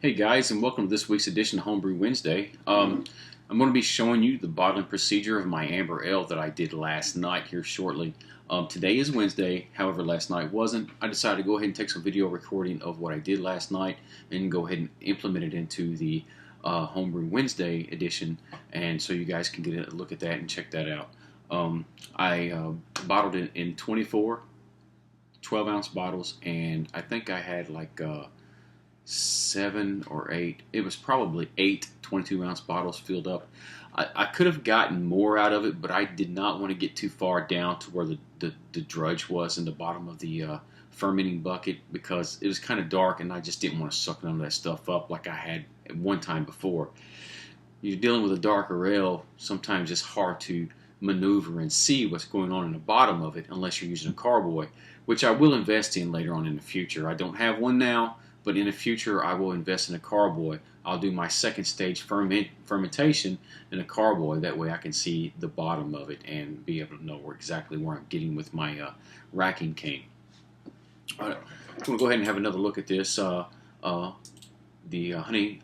Hey guys, and welcome to this week's edition of Homebrew Wednesday. I'm going to be showing you the bottling procedure of my amber ale that I did last night here shortly. Today is Wednesday, however last night wasn't. I decided to go ahead and take some video recording of what I did last night and go ahead and implement it into the Homebrew Wednesday edition, and so you guys can get a look at that and check that out. I bottled it in 24 12-ounce bottles, and I think I had like 7 or 8. It was probably 8 22-ounce bottles filled up. I could have gotten more out of it, but I did not want to get too far down to where the drudge was in the bottom of the fermenting bucket, because it was kind of dark and I just didn't want to suck none of that stuff up like I had at one time before. You're dealing with a darker ale, sometimes it's hard to maneuver and see what's going on in the bottom of it unless you're using a carboy, which I will invest in later on in the future. I don't have one now, but in the future I will invest in a carboy. I'll do my second stage fermentation in a carboy. That way I can see the bottom of it and be able to know exactly where I'm getting with my racking cane. All right, I'm going to go ahead and have another look at this. The Honey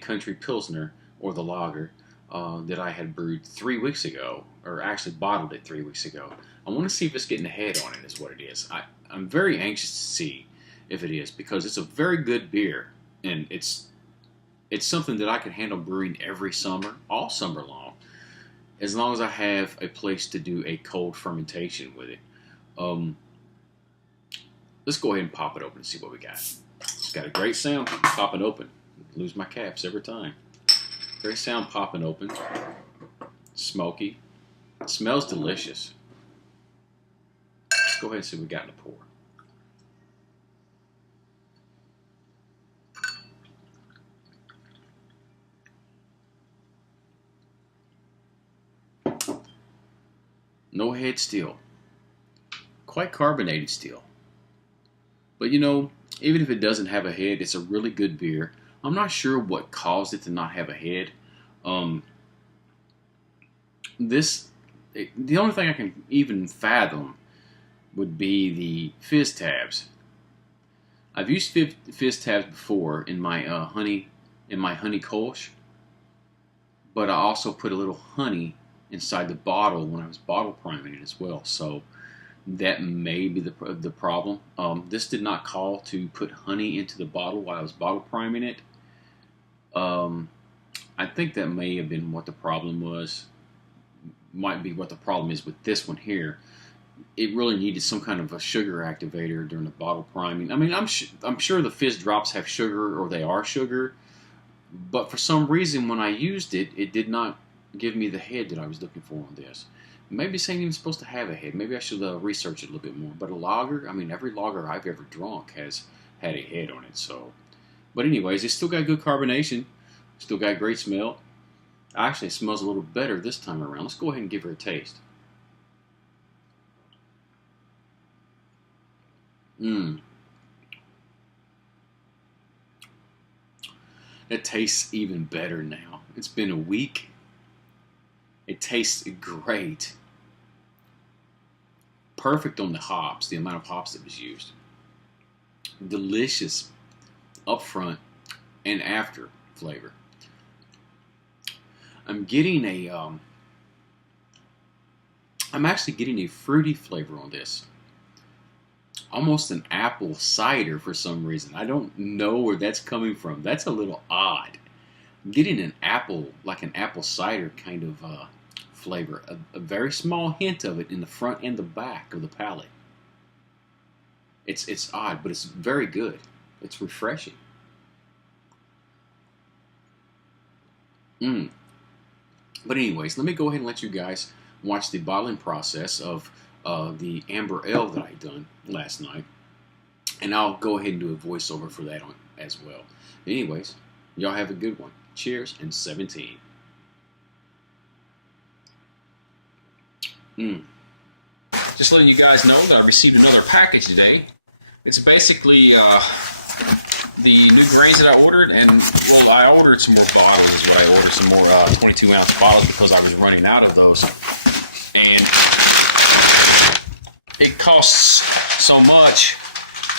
Country Pilsner, or the lager, that I had brewed 3 weeks ago, or actually bottled it 3 weeks ago. I want to see if it's getting a head on it is what it is. I'm very anxious to see if it is, because it's a very good beer, and it's something that I can handle brewing every summer, all summer long, as long as I have a place to do a cold fermentation with it. Let's go ahead and pop it open and see what we got. It's got a great sound popping open. Lose my caps every time. Great sound popping open. Smoky. It smells delicious. Let's go ahead and see what we got in the pour. No head still. Quite carbonated still. But you know, even if it doesn't have a head, it's a really good beer. I'm not sure what caused it to not have a head. The only thing I can even fathom would be the fizz tabs. I've used fizz tabs before in my honey kolsch, but I also put a little honey inside the bottle when I was bottle priming it as well. So that may be the problem. This did not call to put honey into the bottle while I was bottle priming it. I think that may have been what the problem was. Might be what the problem is with this one here. It really needed some kind of a sugar activator during the bottle priming. I mean, I'm sure the fizz drops have sugar, or they are sugar, but for some reason when I used it, it did not give me the head that I was looking for on this. Maybe this ain't even supposed to have a head. Maybe I should research it a little bit more. But a lager, I mean, every lager I've ever drunk has had a head on it. So, but anyways, it's still got good carbonation. Still got great smell. Actually, it smells a little better this time around. Let's go ahead and give her a taste. It tastes even better now. It's been a week. It tastes great. Perfect on the hops, the amount of hops that was used. Delicious up front and after flavor. I'm actually getting a fruity flavor on this. Almost an apple cider for some reason. I don't know where that's coming from. That's a little odd. I'm getting an apple, like an apple cider kind of flavor. A very small hint of it in the front and the back of the palate. It's odd, but it's very good. It's refreshing. But anyways, let me go ahead and let you guys watch the bottling process of the amber ale that I done last night, and I'll go ahead and do a voiceover for that as well. But anyways, y'all have a good one. Cheers and 17. Just letting you guys know that I received another package today. It's basically the new grains that I ordered, and well, I ordered some more bottles, but I ordered some more 22-ounce bottles because I was running out of those. And it costs so much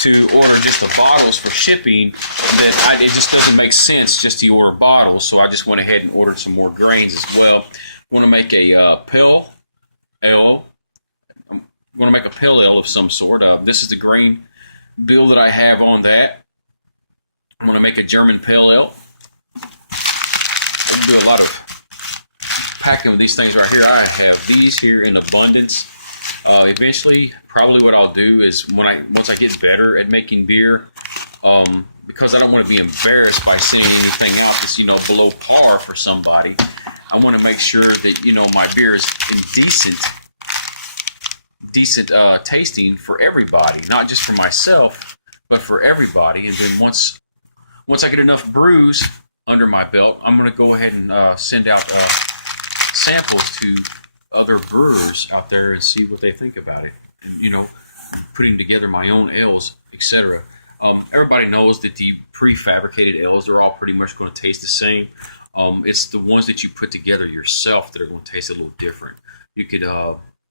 to order just the bottles for shipping, then it just doesn't make sense just to order bottles. So I just went ahead and ordered some more grains as well. I want to make a pale ale. I'm going to make a pale ale of some sort. This is the grain bill that I have on that. I'm going to make a German pale ale. I'm going to do a lot of packing with these things right here. I have these here in abundance. Eventually, probably what I'll do is once I get better at making beer, because I don't want to be embarrassed by saying anything out that's below par for somebody. I want to make sure that my beer is in decent tasting for everybody, not just for myself, but for everybody. And then once I get enough brews under my belt, I'm going to go ahead and send out samples to other brewers out there and see what they think about it. And, putting together my own ales, etc. Everybody knows that the prefabricated ales are all pretty much going to taste the same. It's the ones that you put together yourself that are going to taste a little different. You could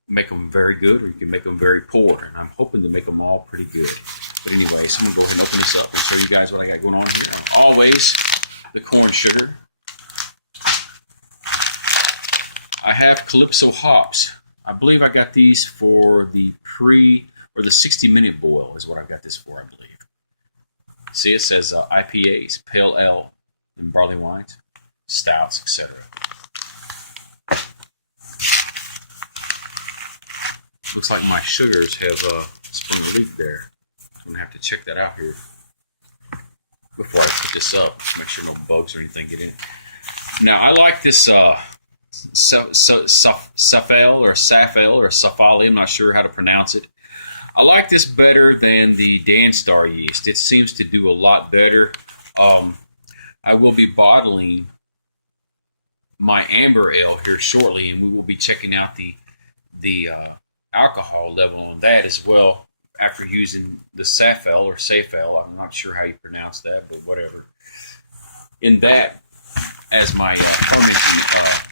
make them very good, or you can make them very poor, and I'm hoping to make them all pretty good. But anyway, so I'm going to go ahead and open this up and show you guys what I got going on here. Always the corn sugar. I have Calypso hops. I believe I got these for the the 60-minute boil is what I got this for, I believe. See, it says IPAs, pale ale, and barley wines, stouts, etc. Looks like my sugars have sprung a leak there. I'm going to have to check that out here before I put this up. Make sure no bugs or anything get in. Now, I like this Safale or Safali, I'm not sure how to pronounce it. I like this better than the Danstar yeast. It seems to do a lot better. I will be bottling my amber ale here shortly, and we will be checking out the alcohol level on that as well after using the Safale or Safale. I'm not sure how you pronounce that, but whatever. In that, as my fermenting yeast.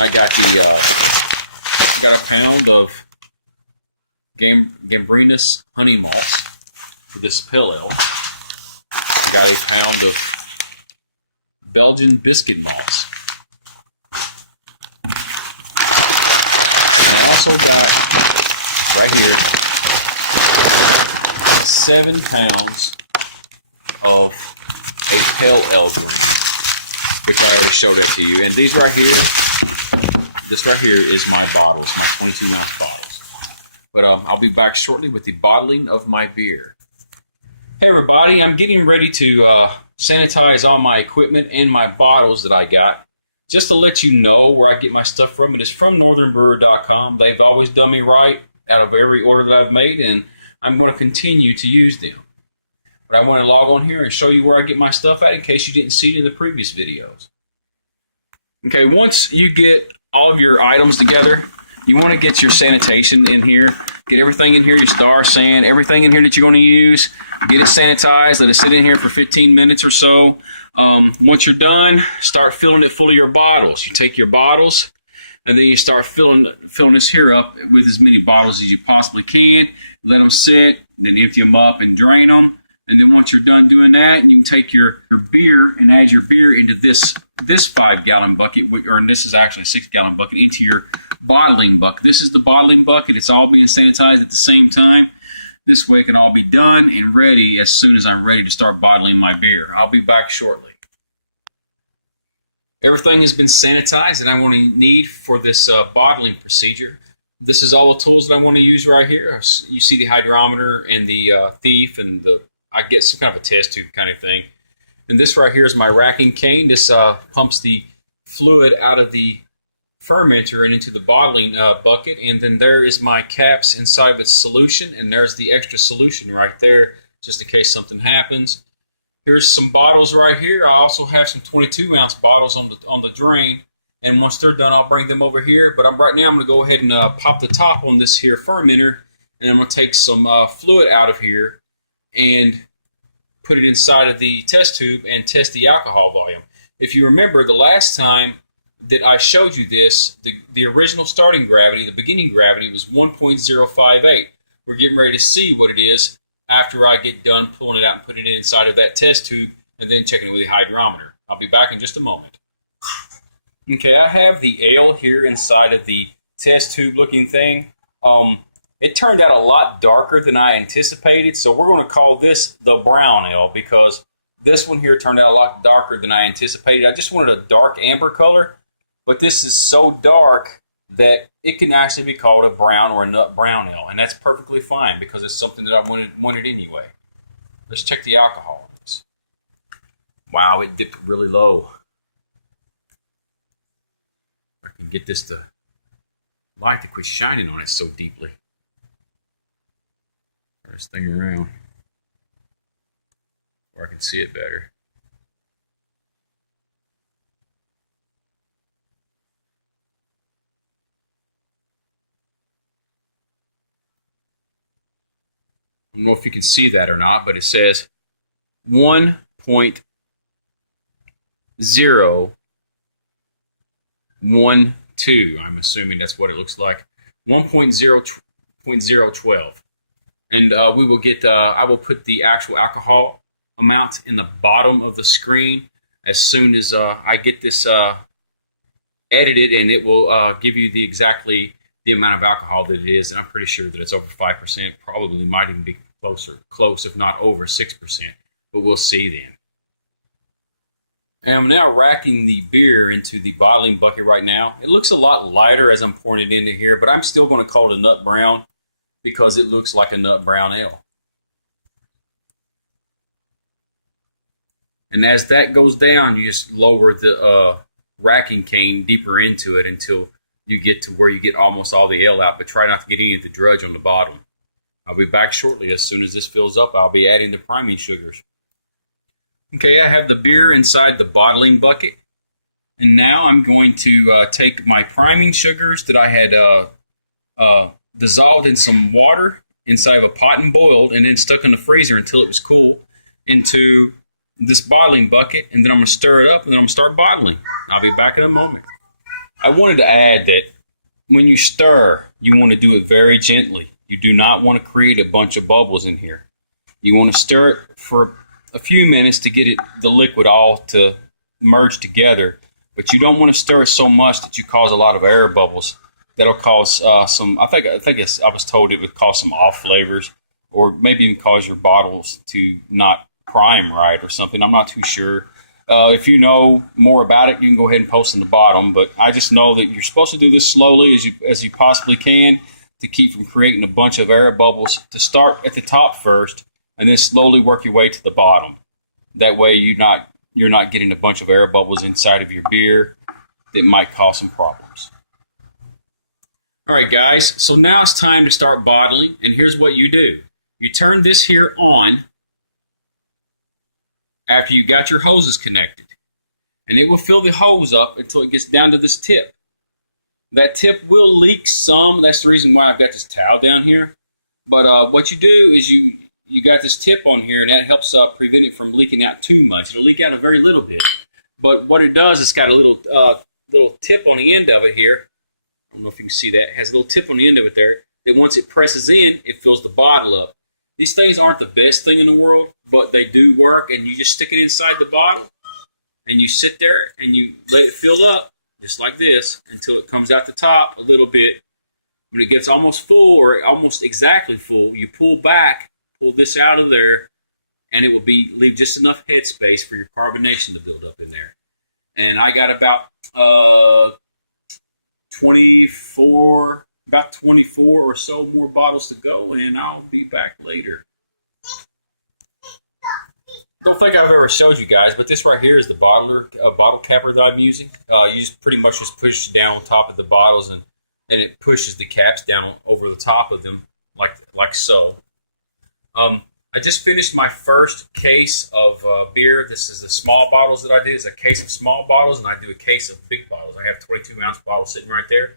I got a pound of Gambrinus honey malts for this pale ale. I got a pound of Belgian biscuit malts. And I also got right here 7 pounds of a pale ale grain, which I already showed it to you. And these right here, this right here is my bottles, my 22-ounce bottles. But I'll be back shortly with the bottling of my beer. Hey everybody, I'm getting ready to sanitize all my equipment and my bottles that I got. Just to let you know where I get my stuff from, it is from northernbrewer.com. They've always done me right out of every order that I've made, and I'm going to continue to use them. But I want to log on here and show you where I get my stuff at in case you didn't see it in the previous videos. Okay, once you get all of your items together, you want to get your sanitation in here. Get everything in here, your star sand, everything in here that you're going to use. Get it sanitized, let it sit in here for 15 minutes or so. Once you're done, start filling it full of your bottles. You take your bottles, and then you start filling this here up with as many bottles as you possibly can. Let them sit, then empty them up and drain them. And then once you're done doing that, you can take your beer and add your beer into this 5-gallon bucket, or this is actually a 6-gallon bucket, into your bottling bucket. This is the bottling bucket. It's all being sanitized at the same time. This way it can all be done and ready as soon as I'm ready to start bottling my beer. I'll be back shortly. Everything has been sanitized that I want to need for this bottling procedure. This is all the tools that I want to use right here. You see the hydrometer and the thief and I get some kind of a test tube kind of thing. And this right here is my racking cane. This pumps the fluid out of the fermenter and into the bottling bucket. And then there is my caps inside of its solution. And there's the extra solution right there, just in case something happens. Here's some bottles right here. I also have some 22-ounce bottles on the drain. And once they're done, I'll bring them over here. But right now I'm going to go ahead and pop the top on this here fermenter. And I'm going to take some fluid out of here and put it inside of the test tube and test the alcohol volume. If you remember, the last time that I showed you this, the original starting gravity, the beginning gravity, was 1.058. we're getting ready to see what it is after I get done pulling it out and putting it inside of that test tube and then checking it with the hydrometer. I'll be back in just a moment. Okay, I have the ale here inside of the test tube looking thing. It turned out a lot darker than I anticipated, so we're going to call this the brown ale because this one here turned out a lot darker than I anticipated. I just wanted a dark amber color, but this is so dark that it can actually be called a brown or a nut brown ale, and that's perfectly fine because it's something that I wanted anyway. Let's check the alcohol. Wow, it dipped really low. I can get this to light to quit shining on it so deeply. Turn this thing around where I can see it better. I don't know if you can see that or not, but it says 1.012. I'm assuming that's what it looks like. 1.012. And we will get, I will put the actual alcohol amount in the bottom of the screen as soon as I get this edited, and it will give you exactly the amount of alcohol that it is. And I'm pretty sure that it's over 5%, probably might even be close, if not over 6%, but we'll see then. And I'm now racking the beer into the bottling bucket right now. It looks a lot lighter as I'm pouring it into here, but I'm still going to call it a nut brown because it looks like a nut brown ale. And as that goes down, you just lower the racking cane deeper into it until you get to where you get almost all the ale out, but try not to get any of the drudge on the bottom. I'll be back shortly. As soon as this fills up, I'll be adding the priming sugars. Okay, I have the beer inside the bottling bucket, and now I'm going to take my priming sugars that I had dissolved in some water inside of a pot and boiled, and then stuck in the freezer until it was cool, into this bottling bucket, and then I'm going to stir it up, and then I'm going to start bottling. I'll be back in a moment. I wanted to add that when you stir, you want to do it very gently. You do not want to create a bunch of bubbles in here. You want to stir it for a few minutes to get the liquid all to merge together, but you don't want to stir it so much that you cause a lot of air bubbles. That'll cause some. I was told it would cause some off flavors, or maybe even cause your bottles to not prime right or something. I'm not too sure. If you know more about it, you can go ahead and post in the bottom. But I just know that you're supposed to do this slowly as you possibly can to keep from creating a bunch of air bubbles. To start at the top first, and then slowly work your way to the bottom. That way you're not getting a bunch of air bubbles inside of your beer that might cause some problems. All right, guys, so now it's time to start bottling, and here's what you do. You turn this here on after you got your hoses connected, and it will fill the hose up until it gets down to this tip. That tip will leak some. That's the reason why I've got this towel down here. But what you do is you got this tip on here, and that helps prevent it from leaking out too much. It'll leak out a very little bit. But what it does, it's got a little tip on the end of it here. I don't know if you can see that. It has a little tip on the end of it there. Then once it presses in, it fills the bottle up. These things aren't the best thing in the world, but they do work. And you just stick it inside the bottle, and you sit there, and you let it fill up, just like this, until it comes out the top a little bit. When it gets almost full, or almost exactly full, you pull back, pull this out of there, and it will leave just enough headspace for your carbonation to build up in there. And I got about 24 or so more bottles to go, and I'll be back later. Don't think I've ever showed you guys, but this right here is the bottle capper that I'm using. You just pretty much just push down on top of the bottles, and it pushes the caps down over the top of them like so. I just finished my first case of beer. This is the small bottles that I do. It's a case of small bottles, and I do a case of big bottles. I have 22-ounce bottles sitting right there.